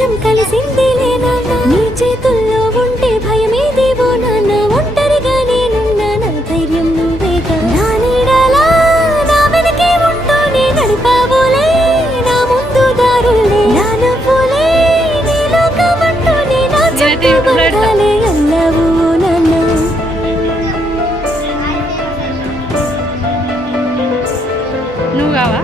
అదృష్టం కలిసిందిలే నాన్న, నీ చేతుల్లో ఉంటే భయమేదేవో నాన్న, ఒంటరిగా నేనున్నా నా ధైర్యం నువ్వేగా, నా నీడలా నా వెనకే ఉంటూనే నడిపావులే నా ముందు దారులే, నా నవ్వులే నీ లోకమంటూనే నా చుట్టూ బంధాలే అన్నావు నాన్న. నువ్వు కావా